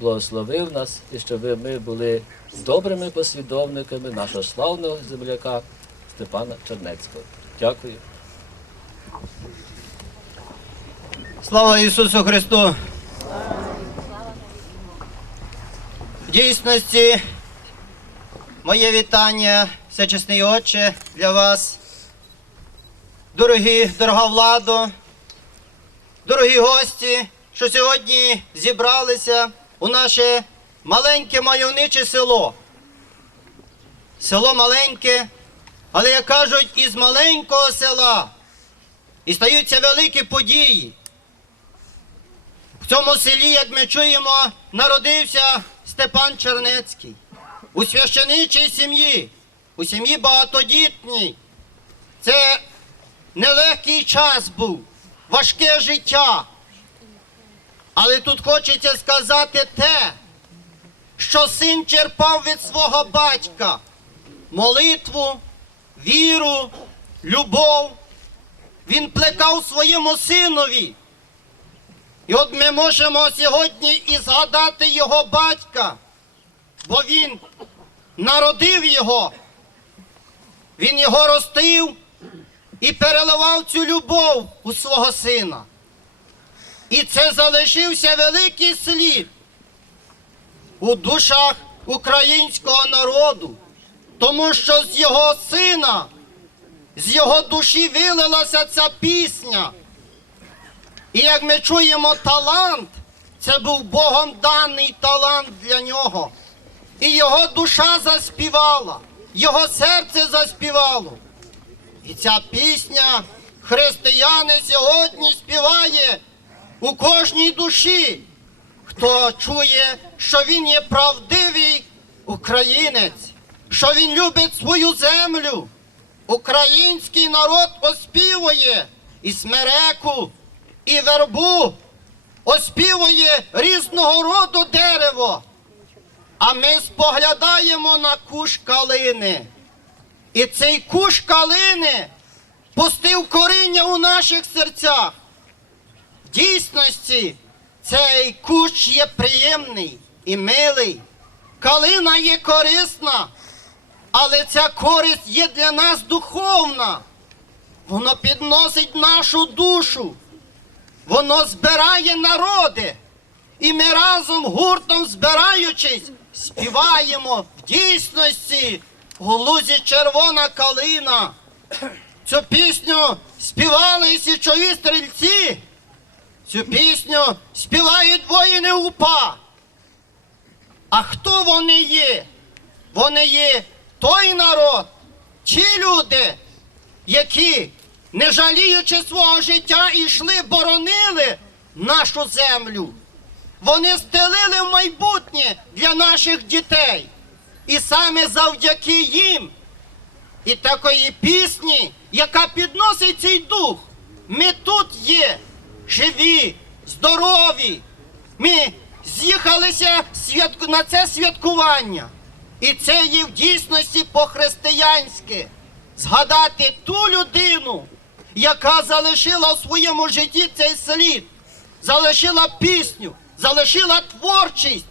благословив нас і щоб ми були добрими послідовниками нашого славного земляка Степана Чернецького. Дякую. Слава Ісусу Христу! В дійсності, моє вітання, всечесний Отче, для вас. Дорогі, дорога владо, дорогі гості, що сьогодні зібралися у наше маленьке мальовниче село. Село маленьке, але як кажуть, із маленького села і стаються великі події. В цьому селі, як ми чуємо, народився Степан Чернецький у священичій сім'ї, у сім'ї багатодітній. Це нелегкий час був, важке життя. Але тут хочеться сказати те, що син черпав від свого батька молитву, віру, любов. Він плекав своєму синові. І от ми можемо сьогодні і згадати його батька, бо він народив його, він його ростив і переливав цю любов у свого сина. І це залишився великий слід у душах українського народу, тому що з його сина, з його душі вилилася ця пісня. І як ми чуємо талант, це був Богом даний талант для нього. І його душа заспівала, його серце заспівало. І ця пісня християни сьогодні співає у кожній душі, хто чує, що він є правдивий українець, що він любить свою землю. Український народ оспівує і смереку, і вербу, оспівує різного роду дерево. А ми споглядаємо на куш калини. І цей куш калини пустив коріння у наших серцях. В дійсності цей кущ є приємний і милий. Калина є корисна, але ця користь є для нас духовна. Воно підносить нашу душу. Воно збирає народи. І ми разом гуртом збираючись, співаємо в дійсності у лузі червона калина. Цю пісню співали січові стрільці. Цю пісню співають воїни УПА. А хто вони є? Вони є той народ, ті люди, які, не жаліючи свого життя, йшли, боронили нашу землю. Вони стелили майбутнє для наших дітей. І саме завдяки їм і такої пісні, яка підносить цей дух. Ми тут є, живі, здорові. Ми з'їхалися на це святкування. І це є в дійсності по-християнськи. Згадати ту людину, яка залишила в своєму житті цей слід, залишила пісню, залишила творчість,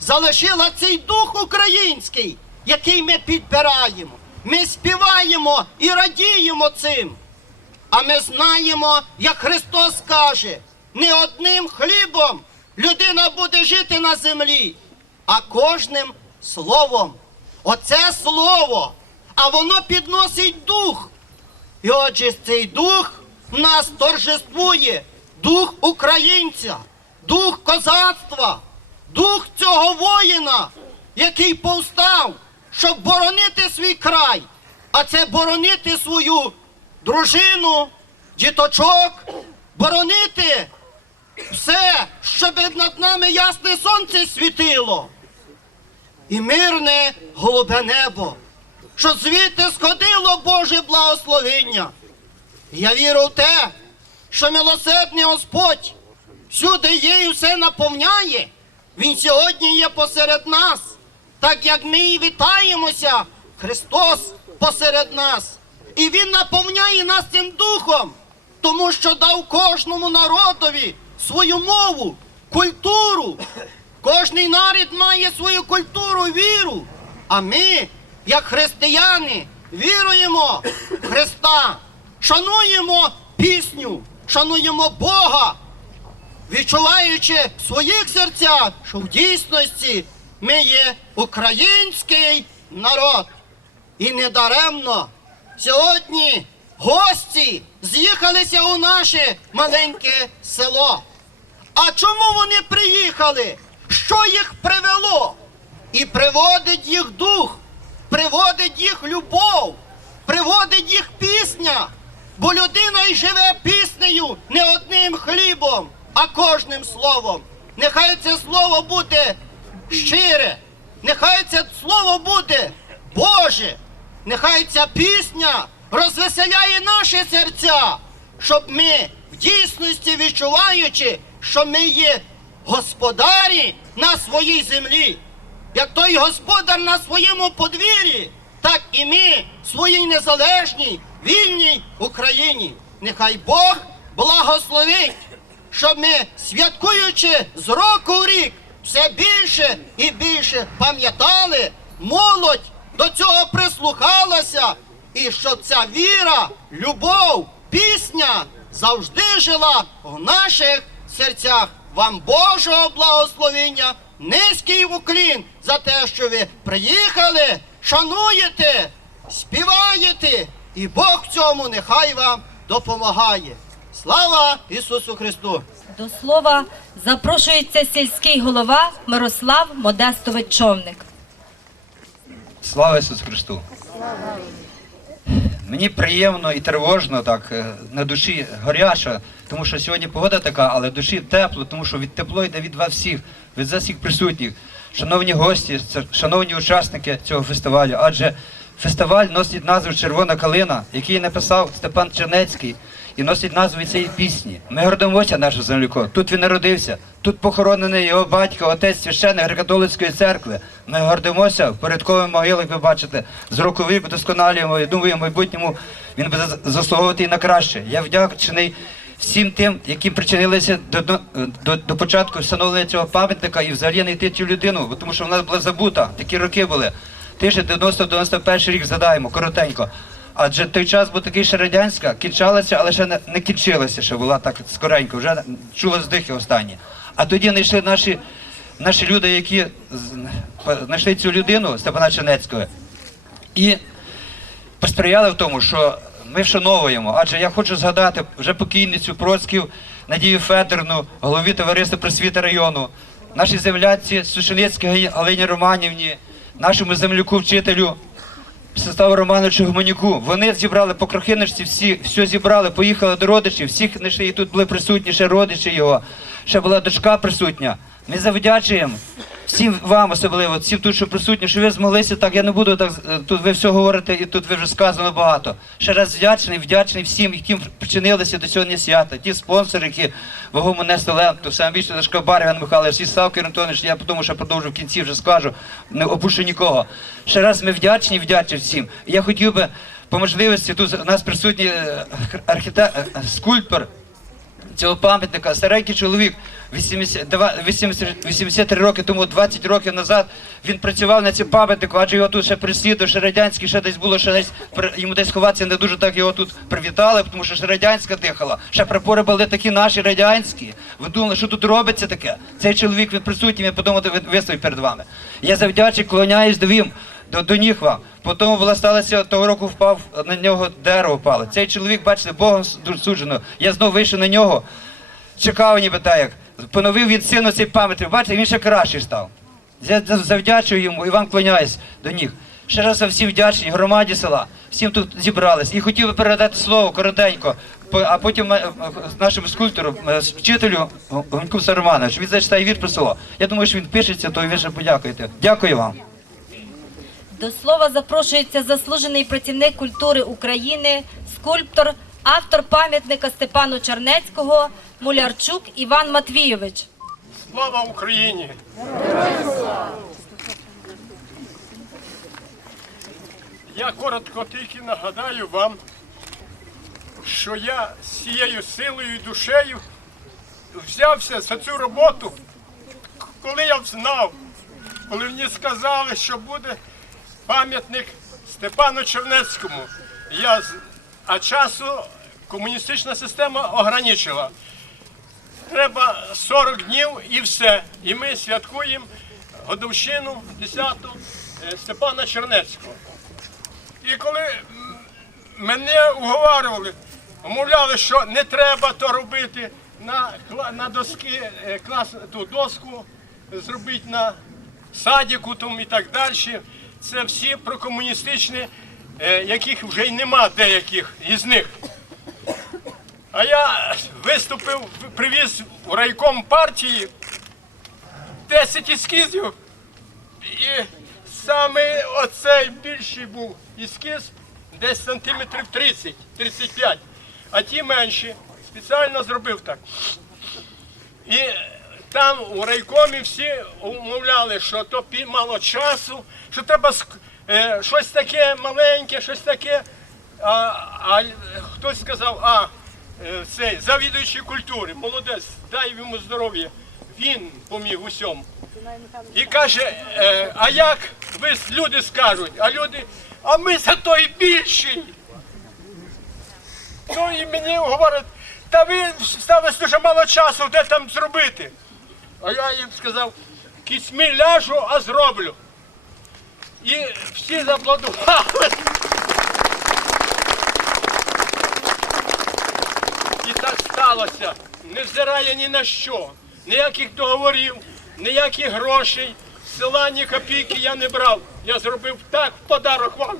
залишила цей дух український, який ми підбираємо. Ми співаємо і радіємо цим. А ми знаємо, як Христос каже, не одним хлібом людина буде жити на землі, а кожним словом. Оце слово, а воно підносить дух. І отже, цей дух в нас торжествує, дух українця, дух козацтва, дух цього воїна, який повстав, щоб боронити свій край, а це боронити свою дружину, діточок, боронити все, щоб над нами ясне сонце світило. І мирне голубе небо, що звідти сходило Боже благословення. Я вірю в те, що милосердний Господь всюди є і все наповняє. Він сьогодні є посеред нас, так як ми і вітаємося, Христос посеред нас. І Він наповняє нас цим духом, тому що дав кожному народові свою мову, культуру. Кожний народ має свою культуру, віру. А ми, як християни, віруємо в Христа, шануємо пісню, шануємо Бога, відчуваючи в своїх серцях, що в дійсності ми є український народ. І недаремно сьогодні гості з'їхалися у наше маленьке село. А чому вони приїхали? Що їх привело? І приводить їх дух, приводить їх любов, приводить їх пісня. Бо людина й живе піснею не одним хлібом, а кожним словом. Нехай це слово буде щире, нехай це слово буде Боже, нехай ця пісня розвеселяє наші серця, щоб ми в дійсності відчуваючи, що ми є господарі на своїй землі. Як той господар на своєму подвір'ї, так і ми в своїй незалежній, вільній Україні. Нехай Бог благословить, щоб ми, святкуючи з року в рік, все більше і більше пам'ятали, молодь до цього прислухалася, і щоб ця віра, любов, пісня завжди жила в наших серцях. Вам Божого благословення, низький уклін за те, що ви приїхали, шануєте, співаєте, і Бог в цьому нехай вам допомагає. Слава Ісусу Христу! До слова запрошується сільський голова Мирослав Модестович Човник. Слава Ісусу Христу! Мені приємно і тривожно так е, на душі горяча, тому що сьогодні погода така, але душі тепло, тому що від тепло йде від вас всіх, від вас всіх присутніх. Шановні гості, шановні учасники цього фестивалю, адже фестиваль носить назву Червона калина, який написав Степан Чернецький, і носить назву цієї пісні. Ми гордимося нашим земляком. Тут він народився, тут похоронений його батько, отець священник греко-католицької церкви. Ми гордимося в порядковими могилах, ви бачите, з року вдосконалюємо. І думаю, в майбутньому він буде заслуговувати і на краще. Я вдячний всім тим, які причинилися до, до, до, до початку встановлення цього пам'ятника і взагалі знайти цю людину, тому що вона була забута. Такі роки були. 1990-91 рік згадаємо, коротенько. Адже той час був такий, що радянська кінчалася, але ще не, не кінчилася, ще була так скоренько, вже чула здихи останні. А тоді знайшли наші, наші люди, які знайшли цю людину Степана Чернецького. І посприяли в тому, що ми вшановуємо. Адже я хочу згадати вже покійницю Процьків Надію Федорівну, голові товариства просвіти району, нашій земляці Сушеницькій Галині Романівні, нашому земляку вчителю Составу Романовичу Гуманюку. Вони зібрали по Крохиничці, всі все зібрали, поїхали до родичів, всіх ще і тут були присутні ще родичі його, ще була дочка присутня. Ми завдячуємо всім вам, особливо, всім тут, що присутні, що ви змоглися так. Я не буду так е, тут ви все говорите, і тут ви вже сказано багато. Ще раз вдячний, вдячний всім, які причинилися до цього свята. Ті спонсори, які вагому несли ленту, сам більше Дашка Барган Михайлович, і Савки Антонович, я потім ще продовжу в кінці вже скажу, не опушу нікого. Ще раз ми вдячні, вдячні всім. Я хотів би по можливості, тут у нас присутній е, архітектор, скульптор цього пам'ятника, старенький чоловік, 80, два- 80, 83 роки тому, 20 років назад, він працював на цьому пам'ятнику, адже його тут ще прислідував, ще радянський, ще десь було, ще десь йому десь ховатися не дуже так його тут привітали, тому що ще радянська дихала. Ще прапори були такі наші радянські. Ви думали, що тут робиться таке? Цей чоловік він присутній, він от виставив перед вами. Я завдячую, клоняюсь до вім. До, до ніг вам. Потім була сталася того року впав на нього дерево впало. Цей чоловік, бачите, Богом суджено. Я знов вийшов на нього, чекав ніби так як. Поновив він сину цей пам'ятник. Бачите, він ще кращий став. Я за- завдячую йому і вам клоняюсь до ніг. Ще раз вам всім вдячний громаді села, всім тут зібрались. І хотів би передати слово коротенько, а потім е, е, нашому скульптору, е, вчителю Гоньку Саромановичу. Він зачитає вір про село. Я думаю, що він пишеться, то ви ще подякуєте. Дякую вам. До слова запрошується заслужений працівник культури України, скульптор, автор пам'ятника Степану Чернецького, Мулярчук Іван Матвійович. Слава Україні! Я коротко тільки нагадаю вам, що я з цією силою і душею взявся за цю роботу, коли я знав, коли мені сказали, що буде пам'ятник Степану Чернецькому, я а часу комуністична система ограничила. Треба 40 днів і все. І ми святкуємо годовщину 10-ту е, Степана Чернецького. І коли мене уговарювали, умовляли, що не треба то робити на, на доски, е, клас, ту доску зробити на садіку там і так далі. Це всі прокомуністичні, е, яких вже й нема деяких із них. А я виступив, привіз у райком партії 10 ескізів. І саме оцей більший був ескіз десь сантиметрів 30-35, а ті менші. Спеціально зробив так. І там у райкомі всі умовляли, що то мало часу, що треба е, щось таке маленьке, щось таке. А, а хтось сказав, а цей завідуючий культури, молодець, дай йому здоров'я. Він поміг усьому. І каже, е, а як ви люди скажуть? А люди, а ми за той більший. Ну і мені говорять, та ви сталося дуже мало часу, де там зробити. А я їм сказав, кісьмі ляжу, а зроблю. І всі зааплодували. І так сталося. Не взирає ні на що. Ніяких договорів, ніяких грошей. Села ні копійки я не брав. Я зробив так в подарок вам.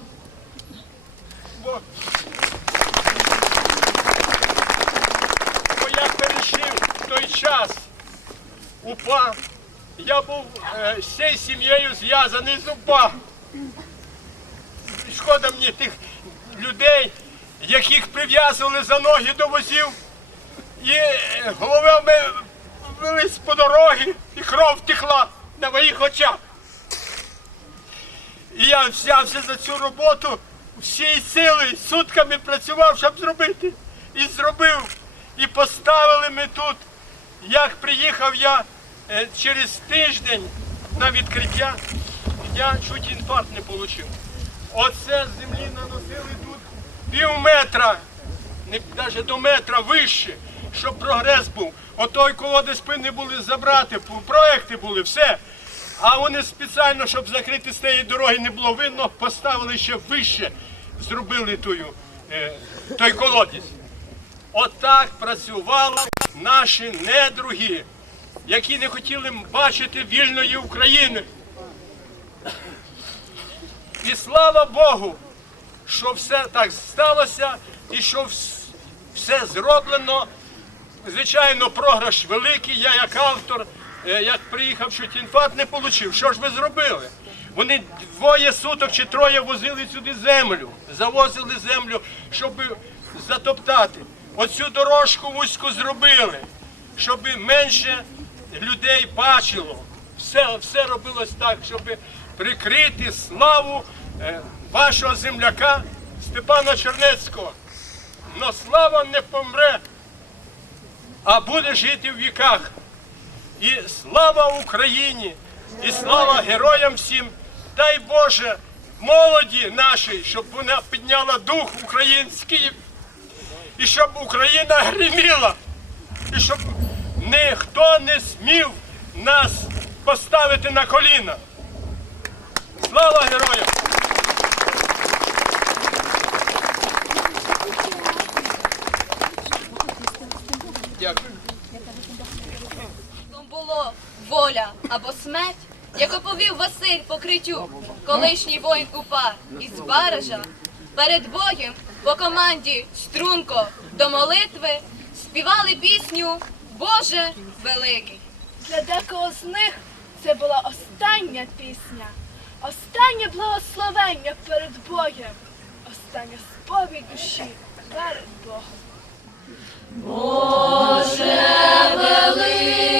Бо, я пережив той час. УПА. Я був е, з цією сім'єю зв'язаний з УПА. Шкода мені тих людей, яких прив'язували за ноги до возів, і е, головами велись по дорогі, і кров текла на моїх очах. І я взявся за цю роботу всієї сили, сутками працював, щоб зробити. І зробив. І поставили ми тут. Як приїхав я е, через тиждень на відкриття, я чуть інфаркт не отримав. Оце з землі тут пів метра, навіть до метра вище, щоб прогрес був. Отой колоди спини були забрати, проекти були, все. А вони спеціально, щоб закрити з тієї дороги не було видно, поставили ще вище, зробили тую, е, той колодязь. Отак працювали наші недруги, які не хотіли бачити вільної України. І слава Богу, що все так сталося і що все зроблено. Звичайно, програш великий. Я як автор, е, як приїхав, чуть інфаркт не отримав. Що ж ви зробили? Вони двоє суток чи троє возили сюди землю, завозили землю, щоб затоптати. Оцю дорожку вузьку зробили, щоб менше людей бачило. Все, все робилось так, щоб прикрити славу е, вашого земляка Степана Чернецького. Но слава не помре, а буде жити в віках. І слава Україні, і слава героям всім. Дай Боже молоді нашій, щоб вона підняла дух український, і щоб Україна гриміла, і щоб ніхто не смів нас поставити на коліна. Слава героям! Дякую. Там було воля або смерть, як оповів Василь Покритюк, колишній воїн УПА із Баража. Перед боєм по команді струнко до молитви співали пісню Боже великий. Для декого з них це була остання пісня, останнє благословення перед Боєм, остання сповідь душі перед Богом. Великий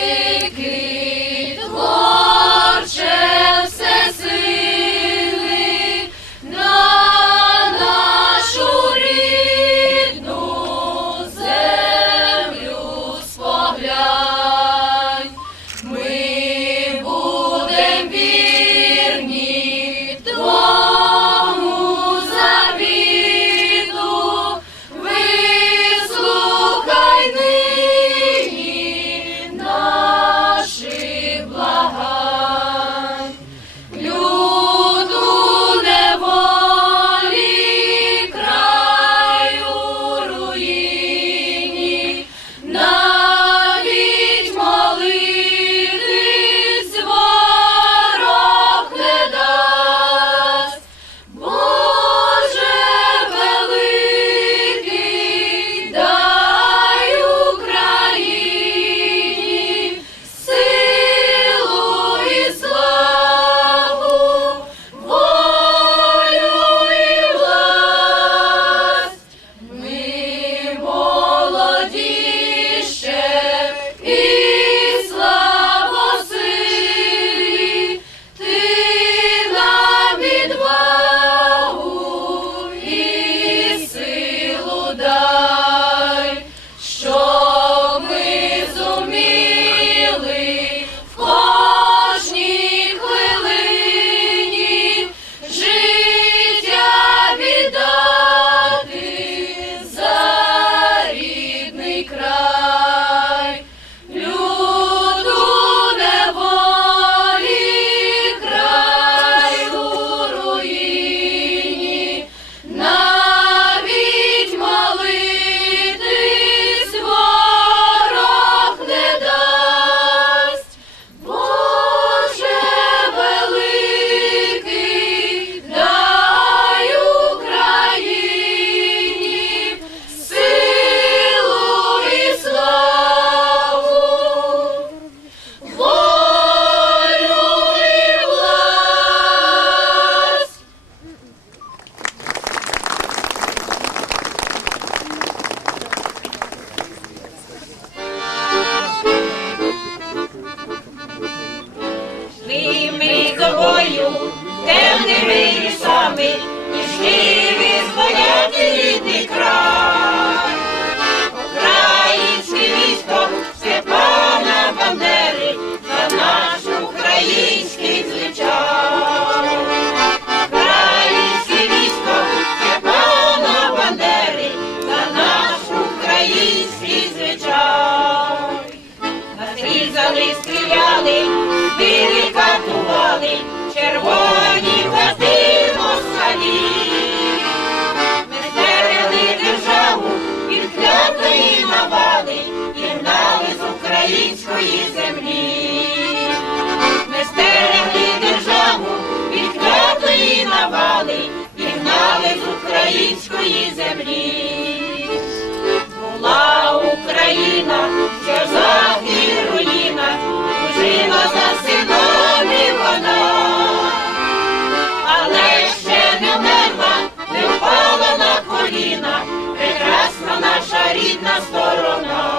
сторона,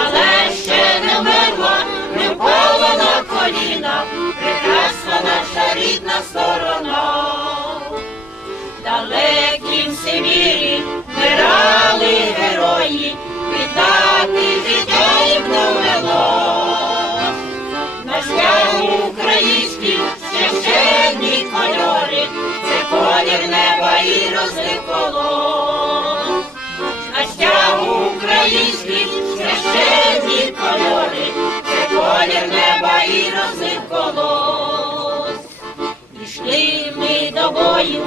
але ще не вмерла, не впала на коліна, прекрасна наша рідна сторона. Далекім Сибірі вмирали герої, віддати життя їм довелось. На стягу українські священні кольори, це колір неба і розлив колос. На стягу українські священні кольори, це колір неба і розлив колос. Пішли ми до бою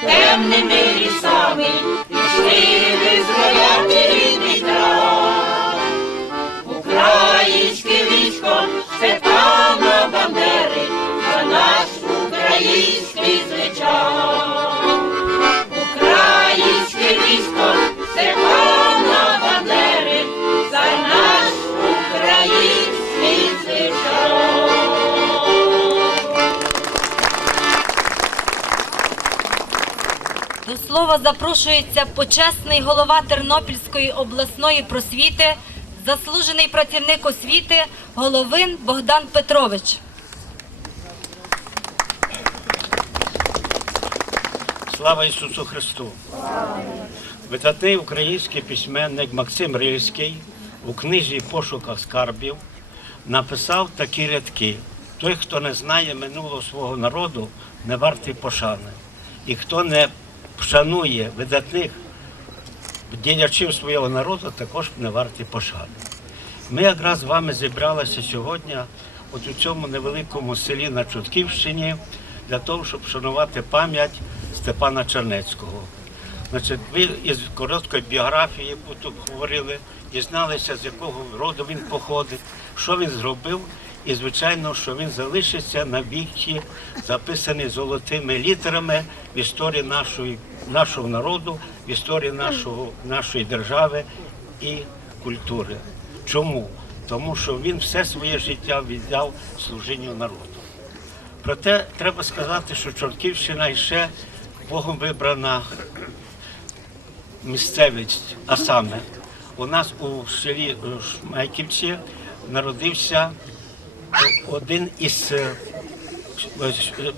темними лісами, пішли визволяти рідний край. Українське військо Степана Бандери за наш український звичай. Українське військо слова запрошується почесний голова Тернопільської обласної просвіти, заслужений працівник освіти Головин Богдан Петрович. Слава Ісусу Христу! Видатний український письменник Максим Рильський у книзі Пошуках скарбів написав такі рядки: той, хто не знає минулого свого народу, не вартий пошани. І хто не шанує видатних діячів свого народу, також не вартий пошани. Ми якраз з вами зібралися сьогодні от у цьому невеликому селі на Чутківщині для того, щоб шанувати пам'ять Степана Чернецького. Значить, ви із короткої біографії, тут говорили, дізналися, з якого роду він походить, що він зробив, і звичайно, що він залишиться на віки, записаний золотими літерами в історії нашої, нашого народу, в історії нашого, нашої держави і культури. Чому? Тому що він все своє життя віддав служінню народу. Проте треба сказати, що Чортківщина ще Богом вибрана місцевість, а саме у нас у селі е, Шмайківці народився один із е,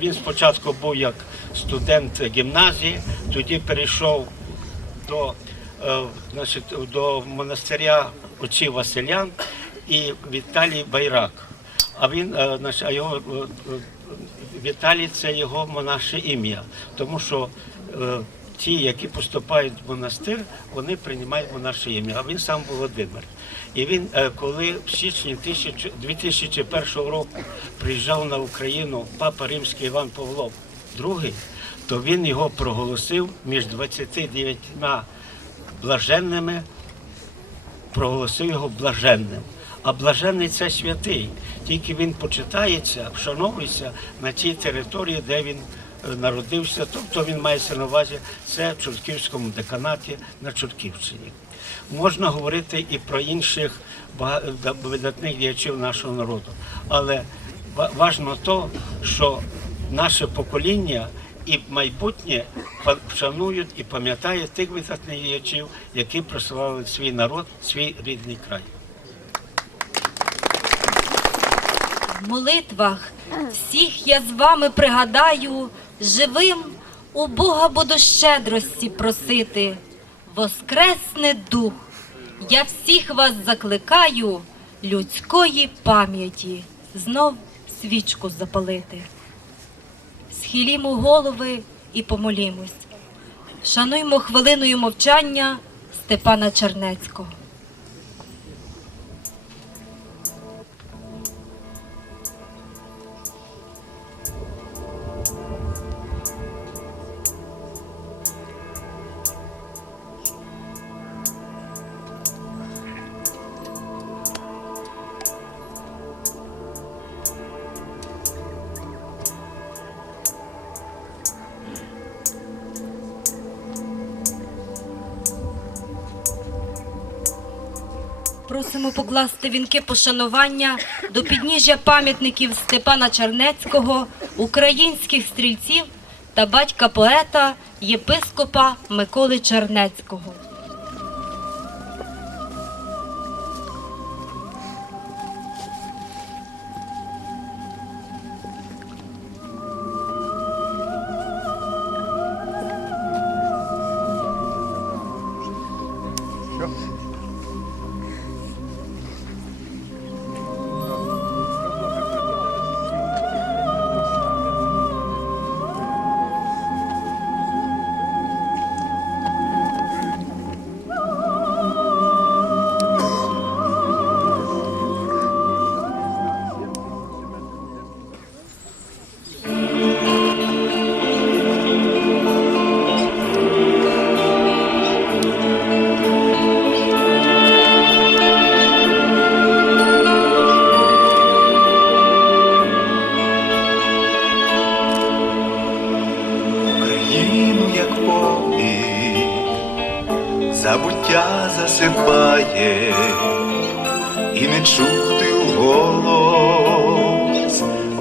він спочатку був як студент гімназії, тоді перейшов до, е, значить, до монастиря отців Василян і Віталій Байрак. А він, е, значить, а його е, Віталій це його монаше ім'я, тому що ті, які поступають в монастир, вони приймають монаше ім'я, а він сам Володимир. І він, коли в січні 2001 року приїжджав на Україну папа Римський Іван Павло II, то він його проголосив між 29 блаженними проголосив його блаженним. А блаженний це святий. Тільки він почитається, вшановується на тій території, де він е, народився. Тобто він мається на увазі це в Чортківському деканаті на Чортківщині. Можна говорити і про інших видатних діячів нашого народу. Але ва- важно то, що наше покоління і майбутнє вшанують і пам'ятають тих видатних діячів, які прославили свій народ, свій рідний край. В молитвах всіх я з вами пригадаю, живим у Бога буду щедрості просити. Воскресне дух, я всіх вас закликаю людської пам'яті знов свічку запалити. Схилімо голови і помолімось. Шануймо хвилиною мовчання Степана Чернецького. Просимо покласти вінки пошанування до підніжжя пам'ятників Степана Чернецького, українських стрільців та батька поета, єпископа Миколи Чернецького.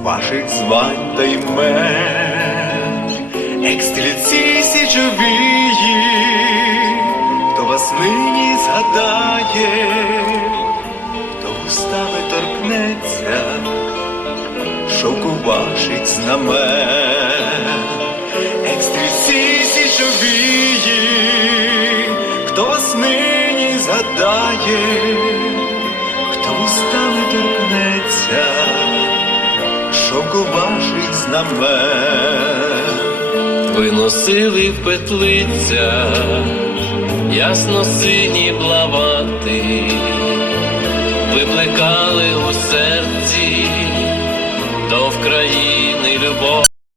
Ваших звань та імен, екстрільці січовії, хто вас нині згадає, хто устами торкнеться шовку ваших знамен, екстрільці січовії, хто вас нині згадає, шовку ваших знамен. Виносили в петлицях ясно сині блавати, виплекали у серці до вкраїни любов.